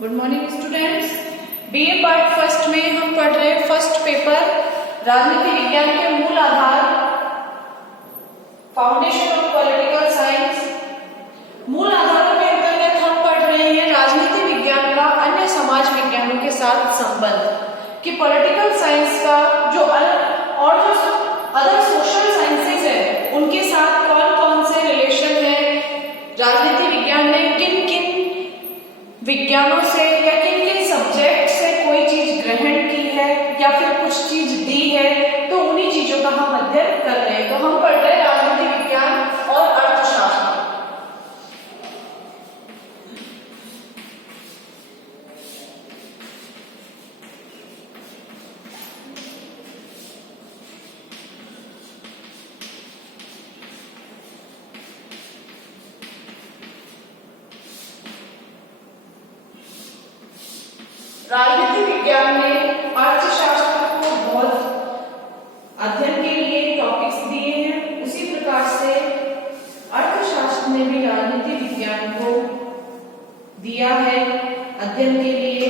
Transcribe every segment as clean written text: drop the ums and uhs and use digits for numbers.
Good morning students. BA part first में हम पढ़ रहे हैं फर्स्ट पेपर राजनीति विज्ञान के मूल आधार, फाउंडेशन ऑफ पॉलिटिकल साइंस। मूल आधारों के अंतर्गत हम पढ़ रहे हैं राजनीति विज्ञान का अन्य समाज विज्ञानों के साथ संबंध, कि पॉलिटिकल साइंस का जो अदर सोशल साइंसेज है उनके साथ कौन कौन से रिलेशन है, राजनीति विज्ञान ने किन किन विज्ञानों से या किन किन सब्जेक्ट से कोई चीज ग्रहण की है या फिर कुछ चीज दी है, तो उन्हीं चीजों का हम अध्ययन कर रहे हैं। तो हम पढ़ रहे हैं राजनीति विज्ञान और अर्थशास्त्र। राजनीति विज्ञान में अर्थशास्त्र को बहुत अध्ययन के लिए टॉपिक्स दिए हैं, उसी प्रकार से अर्थशास्त्र ने भी राजनीति विज्ञान को दिया है अध्ययन के लिए।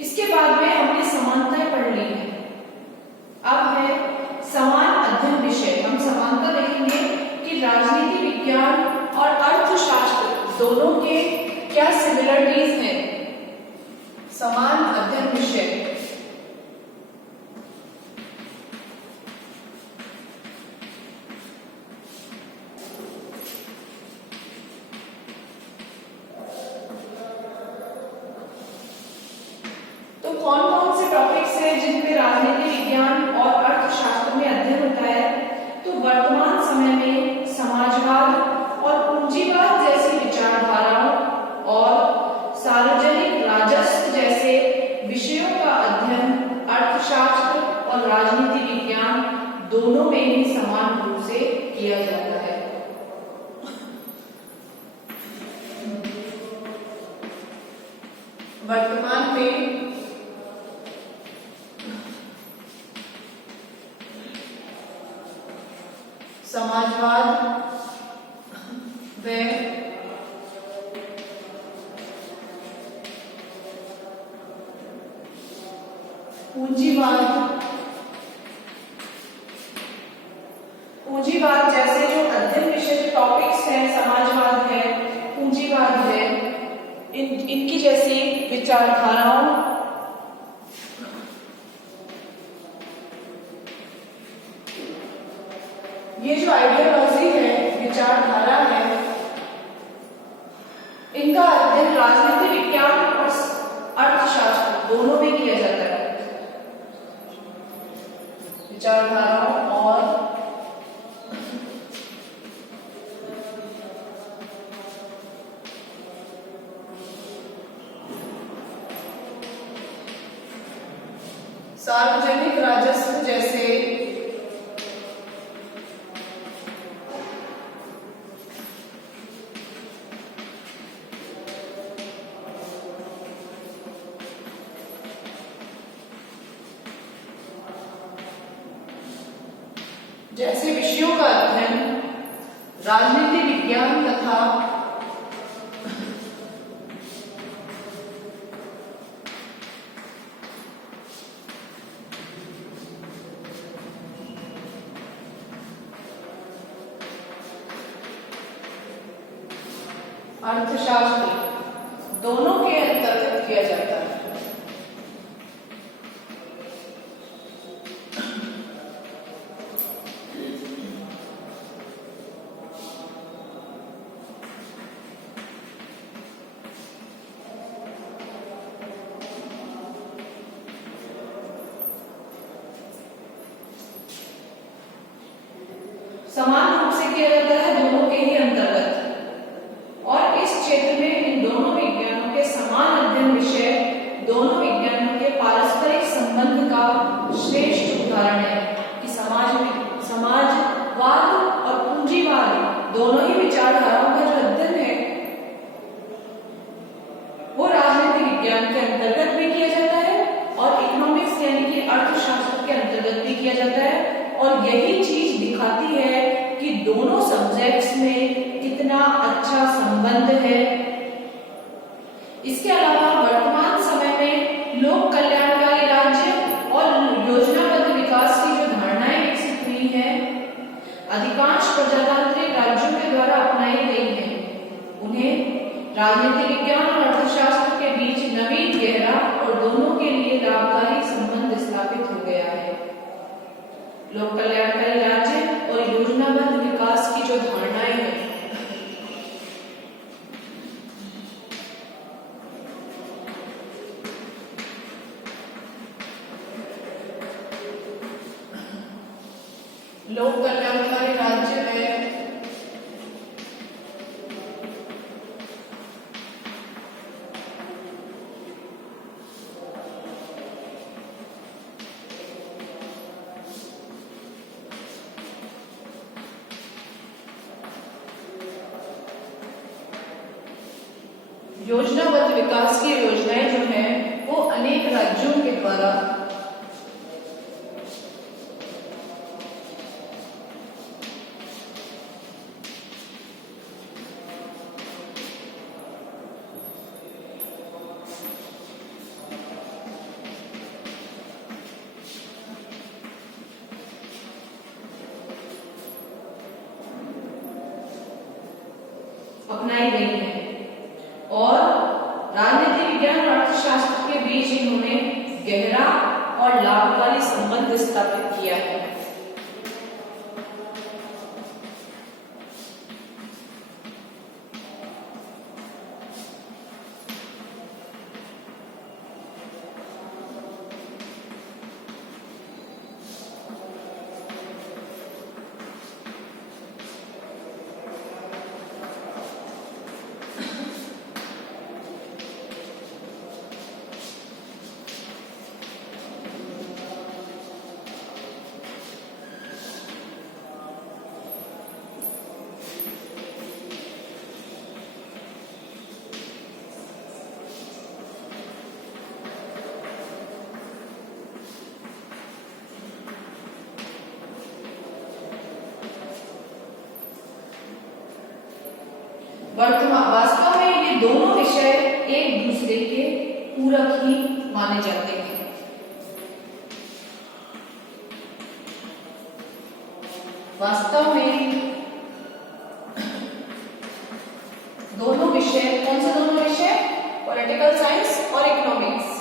इसके बाद में हमने समानताएं पढ़ ली है। अब है समान अध्ययन विषय। हम समानता देखेंगे कि राजनीति विज्ञान और अर्थशास्त्र दोनों के क्या सिमिलरिटीज हैं। समान अध्ययन विषय। तो कौन कौन से टॉपिक्स हैं जिन पे राजनीति विज्ञान और अर्थशास्त्र में अध्ययन होता है? तो वर्तमान समय में समाजवाद और पूंजीवाद जैसी विचारधाराओं और सार्वजनिक राजस्व जैसे विषयों का अध्ययन अर्थशास्त्र और राजनीति विज्ञान दोनों में ही समान रूप से किया जाता है। वर्तमान में समाजवाद व पूंजीवाद जैसे जो अध्ययन विषय जो टॉपिक्स हैं, समाजवाद है, पूंजीवाद है, इनकी जैसी विचारधाराओं ये जो आइडियोलॉजी है, विचारधारा है, इनका अध्ययन राजनीति विज्ञान और अर्थशास्त्र दोनों में किया जाता है। विचारधाराओं और सार्वजनिक राजस्व जैसे विषयों का अध्ययन राजनीति विज्ञान तथा अर्थशास्त्र दोनों के अंतर्गत किया जाता है। समान रूप से किया जाता है दोनों के ही अंतर्गत, और इस क्षेत्र में इन दोनों विज्ञानों के समान अध्ययन विषय दोनों विज्ञानों के पारस्परिक संबंध का श्रेष्ठ उदाहरण है कि समाजवाद और पूंजीवाद दोनों ही विचारधाराओं का जो अध्ययन है वो राजनीति विज्ञान के अंतर्गत भी किया जाता है और इकोनॉमिक्स यानी कि अर्थशास्त्र के अंतर्गत भी किया जाता है। और यही चीज दिखाती है कि दोनों सब्जेक्ट्स में कितना है। इसके अलावा वर्तमान समय में लोक कल्याणकारी राज्य और योजनाबद्ध विकास की जो धारणाएं विकसित हुई है, अधिकांश प्रजातांत्रिक राज्यों के द्वारा अपनाई गई है। उन्हें राजनीति विज्ञान और अर्थशास्त्र के बीच नवीन, गहरा और दोनों के लिए लाभकारी संबंध स्थापित हो गया है। लोक कल्याणकारी राज्य और योजनाबद्ध विकास की जो धारणाएं हैं, लोक कल्याणकारी राज्य में योजनाबद्ध विकास की योजनाएं जो हैं वो अनेक राज्यों के द्वारा अपनाई गई है और राजनीति विज्ञान और अर्थशास्त्र के बीच इन्होंने गहरा और लाभकारी संबंध स्थापित किया है। वर्तमान वास्तव में ये दोनों विषय एक दूसरे के पूरक ही माने जाते हैं। वास्तव में दोनों विषय, कौन से दोनों विषय? पॉलिटिकल साइंस और इकोनॉमिक्स।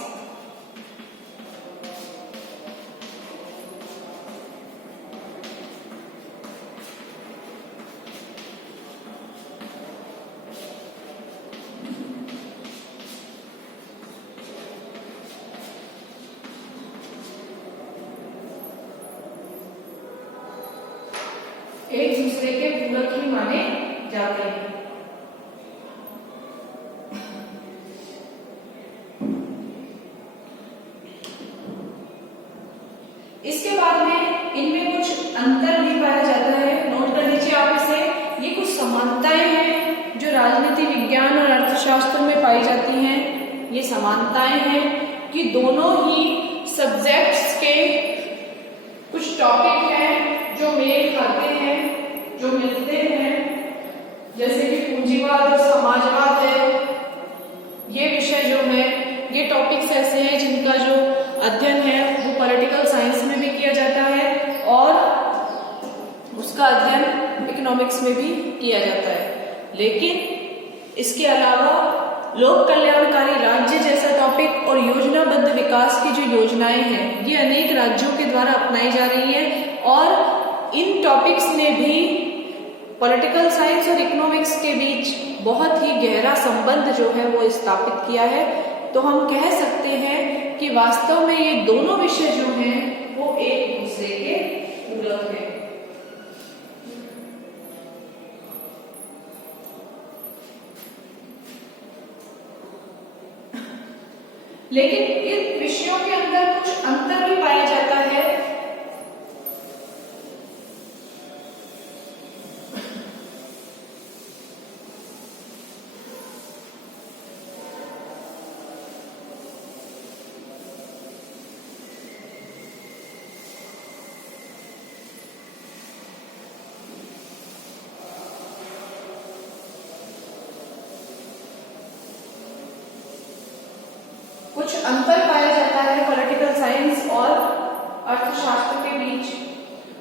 एक दूसरे के पूरक ही माने जाते हैं। इसके बाद में इनमें कुछ अंतर भी पाया जाता है, नोट कर लीजिए आप इसे। ये कुछ समानताएं हैं जो राजनीति विज्ञान और अर्थशास्त्र में पाई जाती हैं। ये समानताएं हैं कि दोनों ही सब्जेक्ट्स के कुछ टॉपिक हैं जो मेल खाते हैं, जो मिलते हैं, जैसे कि पूंजीवाद और समाजवाद है। ये विषय जो है, ये टॉपिक्स ऐसे हैं जिनका जो अध्ययन है वो पॉलिटिकल साइंस में भी किया जाता है और उसका अध्ययन इकोनॉमिक्स में भी किया जाता है। लेकिन इसके अलावा लोक कल्याणकारी राज्य जैसा टॉपिक और योजनाबद्ध विकास की जो योजनाएं हैं, ये अनेक राज्यों के द्वारा अपनाई जा रही हैं और इन टॉपिक्स ने भी पॉलिटिकल साइंस और इकोनॉमिक्स के बीच बहुत ही गहरा संबंध जो है वो स्थापित किया है। तो हम कह सकते हैं कि वास्तव में ये दोनों विषय जो हैं वो एक दूसरे के पूरक हैं। लेकिन इन विषयों के अंदर कुछ अंतर भी पाया जाता है। कुछ अंतर पाया जाता है पॉलिटिकल साइंस और अर्थशास्त्र के बीच,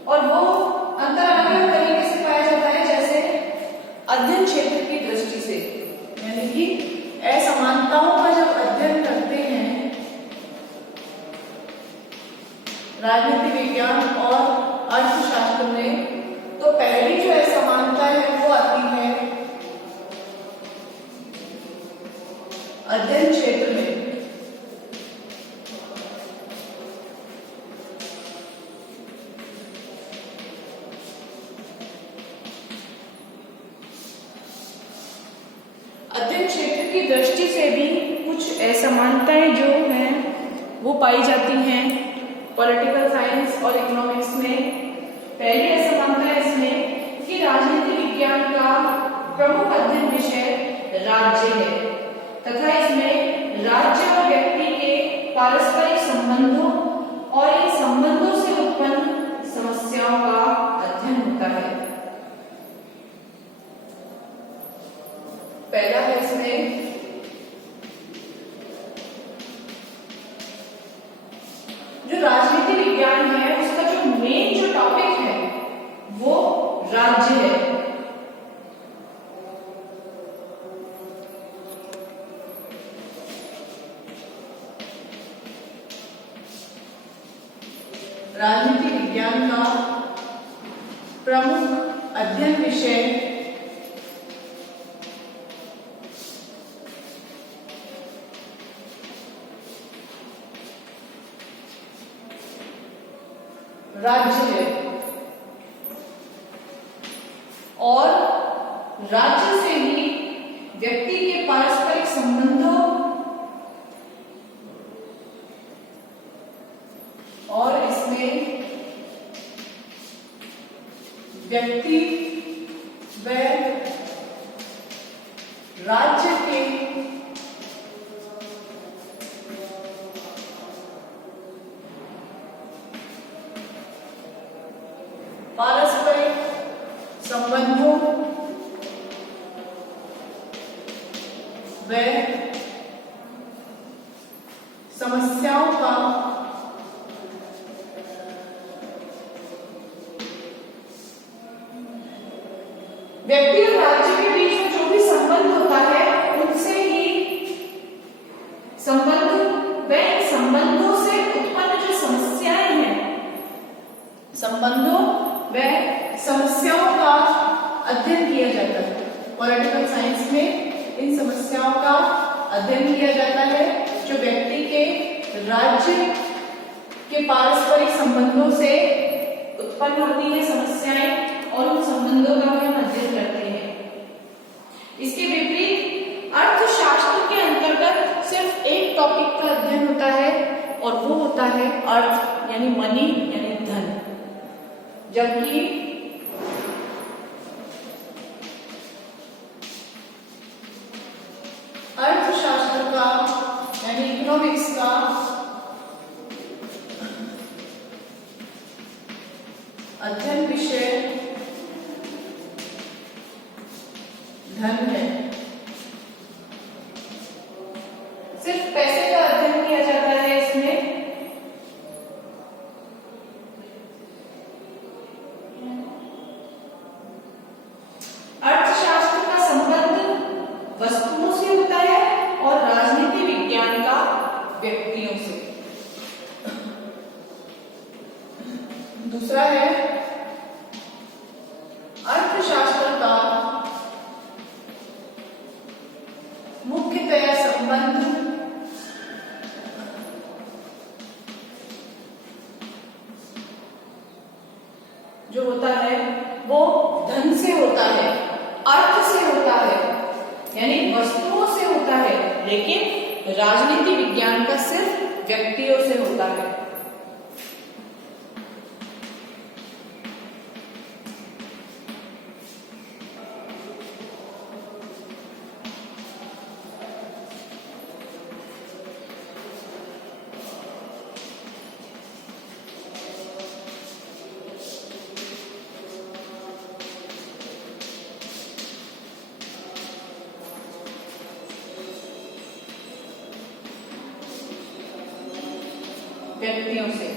और वो अंतर अलग अलग तरीके से पाया जाता है, जैसे अध्ययन क्षेत्र की दृष्टि से, यानी कि असमानताओं का जब अध्ययन करते हैं राजनीति विज्ञान और अर्थशास्त्र में, तो पहली जो असमानता है वो आती है अध्ययन क्षेत्र में। अध्ययन क्षेत्र की दृष्टि से भी कुछ असमानताएं जो हैं वो पाई जाती हैं पॉलिटिकल साइंस और इकोनॉमिक्स में। पहली असमानता है इसमें कि राजनीति विज्ञान का प्रमुख अध्ययन विषय राज्य है तथा इसमें राज्य और व्यक्ति के पारस्परिक संबंधों और इन संबंधों से उत्पन्न समस्याओं का अध्ययन होता है। पहला है इसमें जो राजनीति विज्ञान है उसका जो मेन जो टॉपिक है वो राज्य है। राजनीति विज्ञान का प्रमुख अध्ययन विषय राज्य है, और राज्य से ही व्यक्ति के पारस्परिक संबंधों और इसमें व्यक्ति व राज्य के पारस्परिक संबंधों व समस्याओं का व्यक्ति और राज्य के बीच में जो भी संबंध होता है उनसे ही संबंध व संबंधों से उत्पन्न जो समस्याएं हैं, संबंधों व समस्याओं का अध्ययन किया जाता है। पॉलिटिकल साइंस में इन समस्याओं का अध्ययन किया जाता है जो व्यक्ति के राज्य के पारस्परिक संबंधों से उत्पन्न होती है समस्याएं, और उन संबंधों का भी हम अध्ययन करते हैं। इसके विपरीत अर्थशास्त्र के अंतर्गत सिर्फ एक टॉपिक का अध्ययन होता है और वो होता है अर्थ यानी मनी यानी धन, जबकि अर्थशास्त्र का यानी इकोनॉमिक्स का अध्ययन विषय धन है। सिर्फ पैसे का अध्ययन किया जाता है इसमें। अर्थशास्त्र का संबंध वस्तुओं से होता है और राजनीति विज्ञान का व्यक्तियों से। दूसरा है अर्थशास्त्र का मुख्यतया संबंध जो होता है वो धन से होता है, अर्थ से होता है, यानी वस्तुओं से होता है, लेकिन राजनीति विज्ञान का सिर्फ व्यक्तियों से होता है। व्यक्तियों से।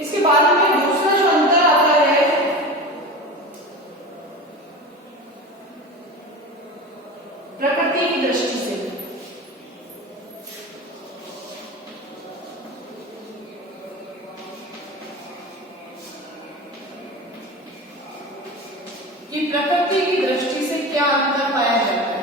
इसके बाद में दूसरा जो अंतर आता है प्रकृति की दृष्टि से। कि प्रकृति की दृष्टि से क्या अंतर पाया जाता है।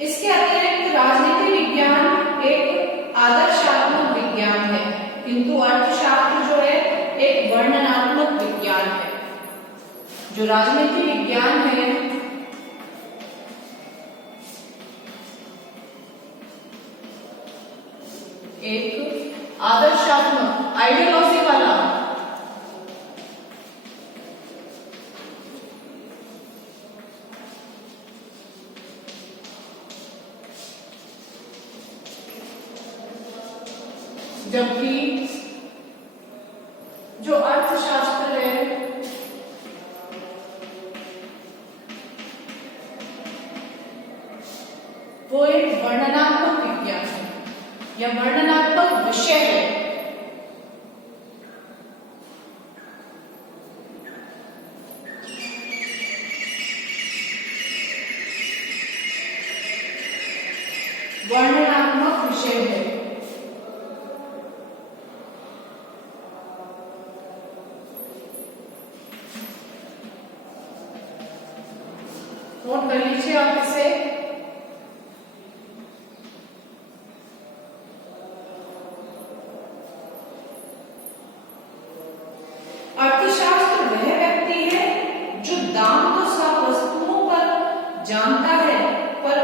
इसके अतिरिक्त राजनीति विज्ञान एक आदर्शात्मक विज्ञान है, किंतु अर्थशास्त्र जो है एक वर्णनात्मक विज्ञान है। जो राजनीति विज्ञान है एक आदर्शात्मक आइडियोलॉजी वाला जबकि जो अर्थशास्त्र है वो एक वर्णनात्मक विज्ञान है या वर्णनात्मक विषय है। वर्णनात्मक विषय है। नोट कर लीजिए आप इसे। अर्थशास्त्र वह व्यक्ति है जो दाम तो सब वस्तुओं पर जानता है, पर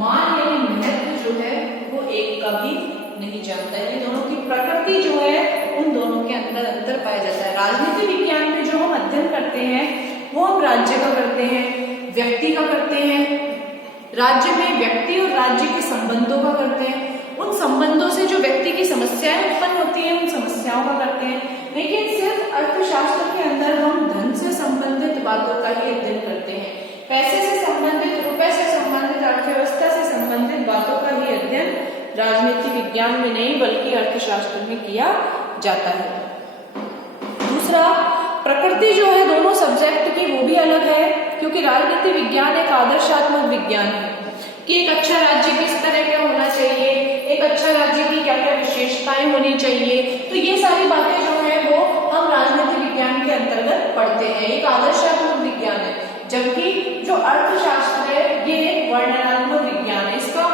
मान यानी महत्व जो है वो एक का भी नहीं जानता है। ये दोनों की प्रकृति जो है उन दोनों के अंदर अंतर पाया जाता है। राजनीति विज्ञान में जो हम अध्ययन करते हैं वो हम राज्य का करते हैं, व्यक्ति का करते हैं, राज्य में व्यक्ति और राज्य के संबंधों का करते हैं, उन संबंधों से जो व्यक्ति की समस्याएं उत्पन्न होती हैं उन समस्याओं का करते हैं। लेकिन सिर्फ अर्थशास्त्र के अंदर हम धन से संबंधित बातों का ही अध्ययन करते हैं, पैसे से संबंधित, रुपए से संबंधित, अर्थव्यवस्था से संबंधित बातों का ही अध्ययन राजनीति विज्ञान में नहीं बल्कि अर्थशास्त्र में किया जाता है। दूसरा, प्रकृति जो है दोनों सब्जेक्ट की वो भी अलग है, क्योंकि राजनीति विज्ञान एक आदर्शात्मक विज्ञान है कि एक अच्छा राज्य किस तरह का होना चाहिए, एक अच्छा राज्य की क्या क्या विशेषताएं होनी चाहिए। तो ये सारी बातें जो है वो हम राजनीति विज्ञान के अंतर्गत पढ़ते हैं, एक आदर्शात्मक विज्ञान है। जबकि जो अर्थशास्त्र है ये एक वर्णनात्मक विज्ञान है। इसका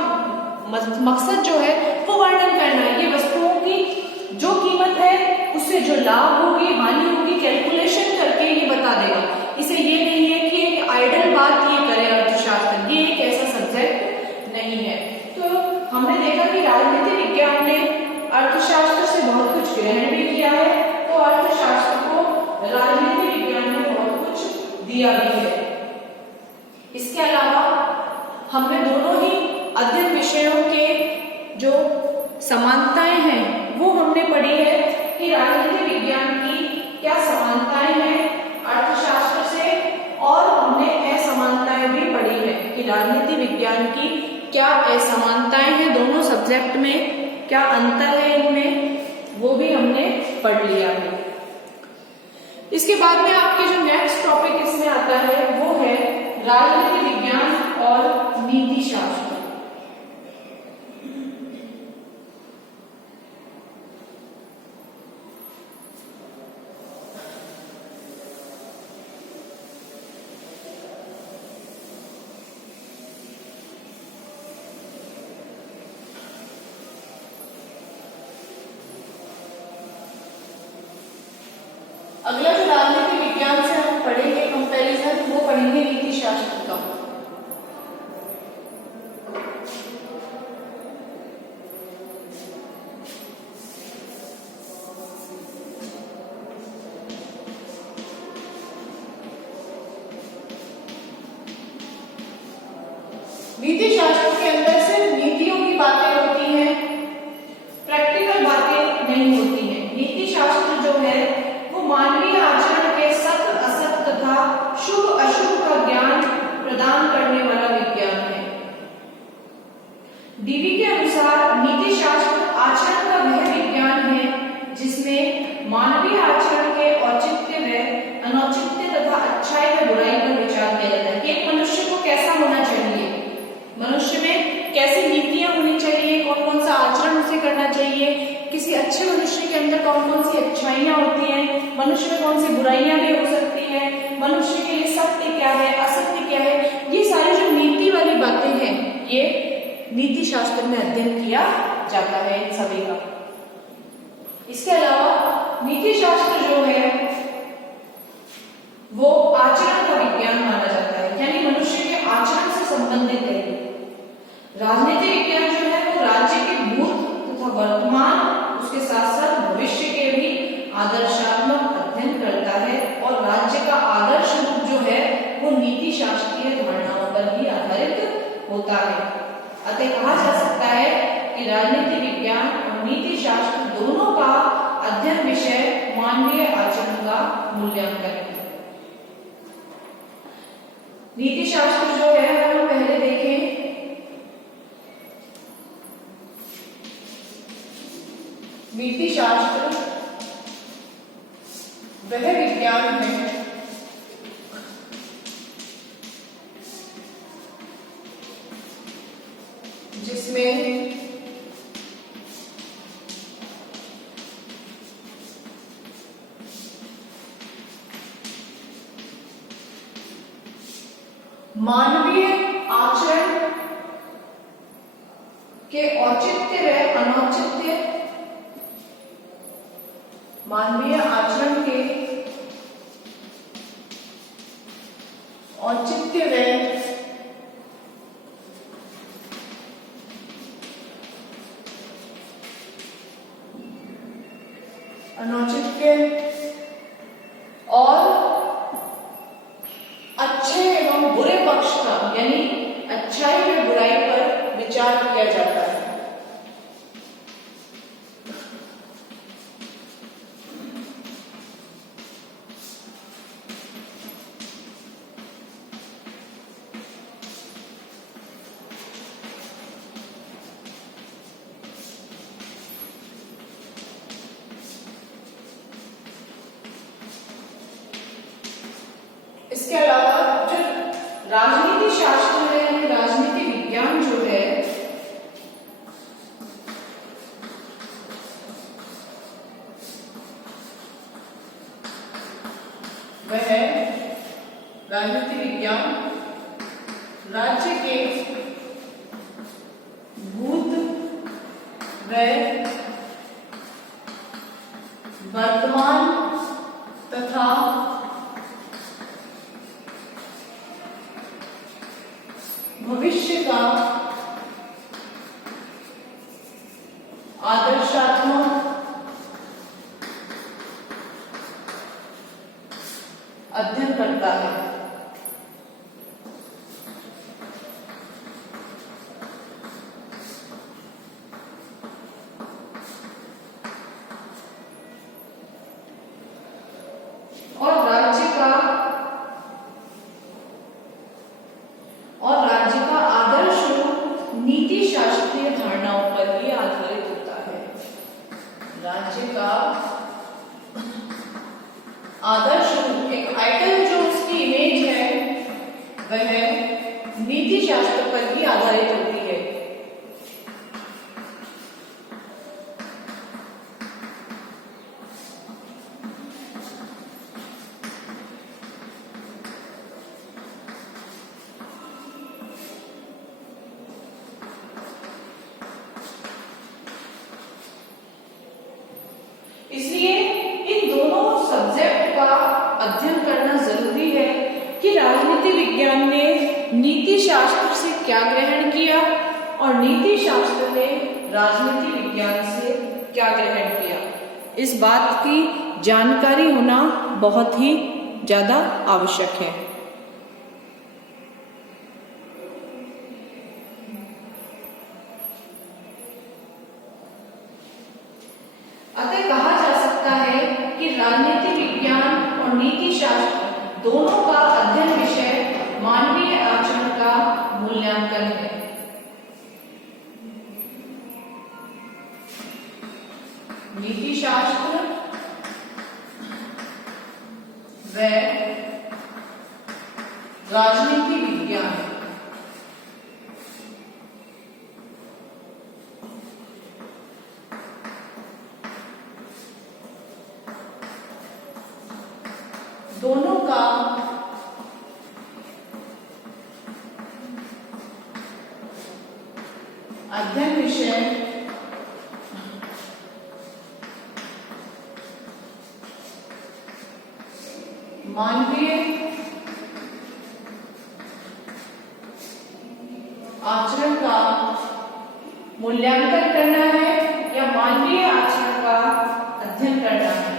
मकसद जो है वो वर्णन करना है, ये वस्तुओं की जो कीमत है उससे जो लाभ होगी हानि होगी कैलकुलेशन करके ये बता देगा। इसे ये नहीं है कि एक आइडल बात ये करे अर्थशास्त्र, ये एक ऐसा सब्जेक्ट नहीं है। तो हमने देखा कि राजनीति विज्ञान ने अर्थशास्त्र से बहुत कुछ ग्रहण भी किया है, तो अर्थशास्त्र को राजनीति विज्ञान ने बहुत कुछ दिया भी है। इसके अलावा हमने दोनों ही अध्ययन विषयों के जो समानताएं हैं वो हमने पढ़ी है कि राजनीति विज्ञान की क्या समानताएं हैं अर्थशास्त्र से, और हमने असमानताएं भी पढ़ी है कि राजनीति विज्ञान की क्या असमानताएं हैं दोनों सब्जेक्ट में, क्या अंतर है इनमें, वो भी हमने पढ़ लिया है। इसके बाद में आपके जो नेक्स्ट टॉपिक इसमें आता है वो है राजनीति विज्ञान और नीति शास्त्र। अगला जो राजनीति विज्ञान से हम पढ़ेंगे कंपैरिजन, वो पढ़ेंगे नीति शास्त्र का। नीति शास्त्र के अंदर सिर्फ नीतियों की बातें होती हैं, प्रैक्टिकल बातें नहीं होती हैं। नीति शास्त्र जो है वो मानवीय आचरण के सत्य असत्य तथा शुभ अशुभ का ज्ञान प्रदान कौन कौन सी अच्छाइयाँ होती हैं, मनुष्य में कौन सी बुराइयां भी हो सकती हैं, मनुष्य के लिए सत्य क्या है, असत्य क्या है, ये सारी जो नीति वाली बातें हैं ये नीति शास्त्र में अध्ययन किया जाता है इन सभी का। इसके अलावा नीति शास्त्र जो है वो आचरण का विज्ञान माना जाता है, यानी मनुष्य के आचरण से संबंधित है। राजनीति विज्ञान जो है वो राज्य के भूत तथा वर्तमान, उसके साथ साथ भविष्य के भी आदर्शात्मक अध्ययन करता है और राज्य का आदर्श रूप जो है वो नीति शास्त्रीय धारणाओं पर ही आधारित होता है। अतः कहा जा सकता है कि राजनीति विज्ञान और नीति शास्त्र दोनों का अध्ययन विषय मानवीय आचरण का मूल्यांकन है। नीति शास्त्र जो है अगर हम पहले देखें, नीति शास्त्र वह विज्ञान है जिसमें मानवीय आचरण के औचित्य व अनौचित्य, मानवीय आचरण के औचित्य व अनौचित्य और अच्छे एवं बुरे पक्ष का, यानी अच्छाई व बुराई पर विचार किया जाता है। इसके अलावा जो राजनीति शास्त्र है, यानी राजनीति विज्ञान जो है वह राजनीति विज्ञान राज्य के भूत व वर्तमान तथा भविष्य का आदर्शात्मक अध्ययन करता है। और राज्य का आदर्श रूप नीति शास्त्रीय धारणाओं पर ही आधारित होता है। राज्य का आदर्श रूप, एक आइडल जो उसकी इमेज है वह नीति शास्त्र पर ही आधारित होती है। इसलिए इन दोनों सब्जेक्ट का अध्ययन करना जरूरी है कि राजनीति विज्ञान ने नीति शास्त्र से क्या ग्रहण किया और नीति शास्त्र ने राजनीति विज्ञान से क्या ग्रहण किया। इस बात की जानकारी होना बहुत ही ज्यादा आवश्यक है। अतः कहा जा सकता है कि राजनीति विज्ञान और नीति शास्त्र दोनों का अध्ययन विषय मानवीय आचरण का मूल्यांकन है। नीति शास्त्र व राजनीति विज्ञान दोनों का अध्ययन विषय मानवीय आचरण का मूल्यांकन करना है या मानवीय आचरण का अध्ययन करना है।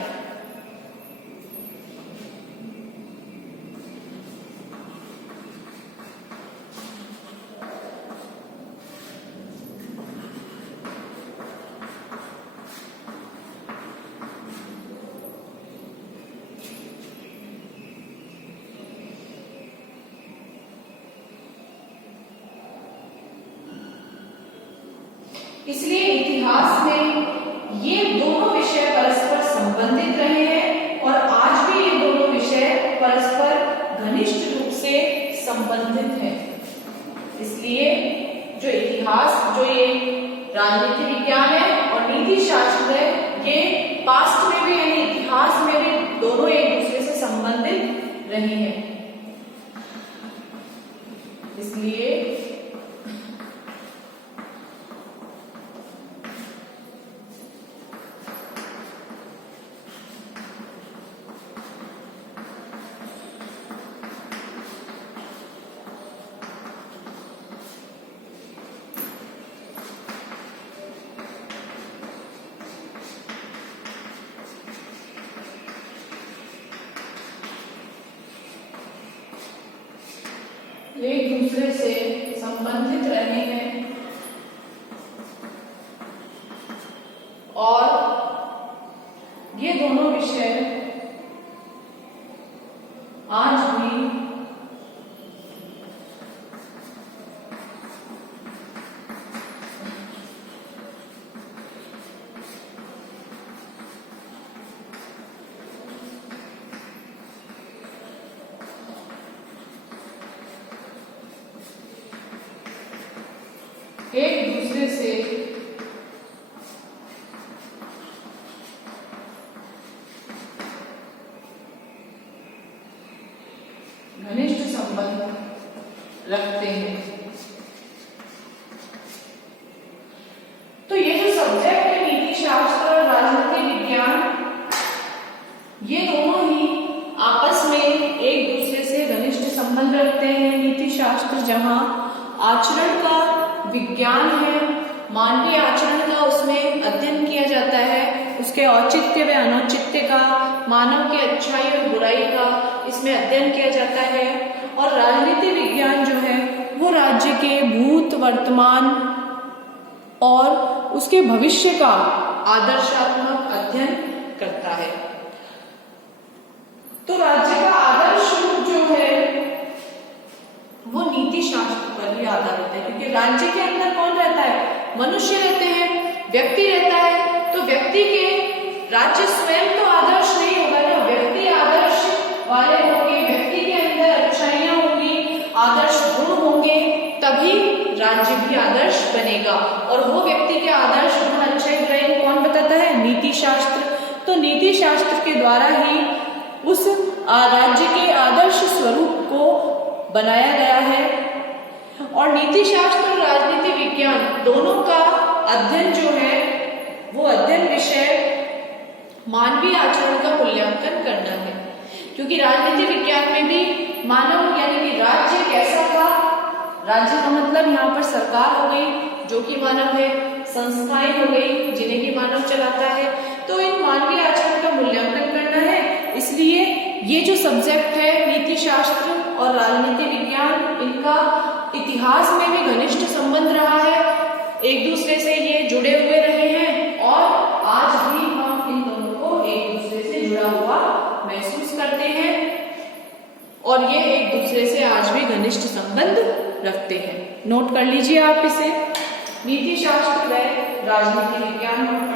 इसलिए इतिहास में ये दोनों विषय परस्पर संबंधित रहे हैं और आज भी ये दोनों विषय परस्पर घनिष्ठ रूप से संबंधित हैं। इसलिए जो इतिहास, जो ये राजनीति विज्ञान है और नीति शास्त्र है, ये पास्ट में भी यानी इतिहास में भी दोनों एक दूसरे से संबंधित रहे हैं। इसलिए एक दूसरे से संबंधित रहे हैं और ये दोनों विषय आज भी एक दूसरे से घनिष्ठ संबंध रखते हैं। तो ये जो सब्जेक्ट है नीति शास्त्र और राजनीति विज्ञान, ये दोनों ही आपस में एक दूसरे से घनिष्ठ संबंध रखते हैं। नीति शास्त्र जहां आचरण का विज्ञान है, मानवीय आचरण का उसमें अध्ययन किया जाता है, उसके औचित्य व अनौचित्य का, मानव की अच्छाई और बुराई का इसमें अध्ययन किया जाता है। और राजनीति विज्ञान जो है वो राज्य के भूत, वर्तमान और उसके भविष्य का आदर्शात्मक अध्ययन करता है। तो राज्य का आदर्श रूप जो है वो नीति शास्त्र पर ही आधारित है, क्योंकि राज्य के अंदर कौन रहता है? मनुष्य रहते हैं, व्यक्ति रहता है। तो व्यक्ति के राज्य स्वयं तो आदर्श नहीं होगा, जो व्यक्ति आदर्श वाले होंगे, व्यक्ति के अंदर अच्छाइयां होंगी, आदर्श गुण होंगे, तभी राज्य भी आदर्श बनेगा। और वो व्यक्ति के आदर्श गुण, अच्छाई, बुराई कौन बताता है? नीति शास्त्र। तो नीति शास्त्र के द्वारा ही उस राज्य के आदर्श स्वरूप को बनाया गया है। और नीति शास्त्र और राजनीति विज्ञान दोनों का अध्ययन जो है वो अध्ययन विषय मानवीय आचरण का मूल्यांकन करना है, क्योंकि राजनीति विज्ञान में भी मानव यानी कि राज्य कैसा था, राज्य का मतलब यहाँ पर सरकार हो गई जो कि मानव है, संस्थाएं हो गई जिन्हें कि मानव चलाता है। तो इन मानवीय आचरण का मूल्यांकन करना है। इसलिए ये जो सब्जेक्ट है नीति शास्त्र और राजनीति विज्ञान, इनका इतिहास में भी घनिष्ठ संबंध रहा है, एक दूसरे से ये जुड़े हुए रहे हैं और आज भी हम इन दोनों को एक दूसरे से जुड़ा हुआ महसूस करते हैं और ये एक दूसरे से आज भी घनिष्ठ संबंध रखते हैं। नोट कर लीजिए आप इसे, नीति शास्त्र व राजनीति विज्ञान।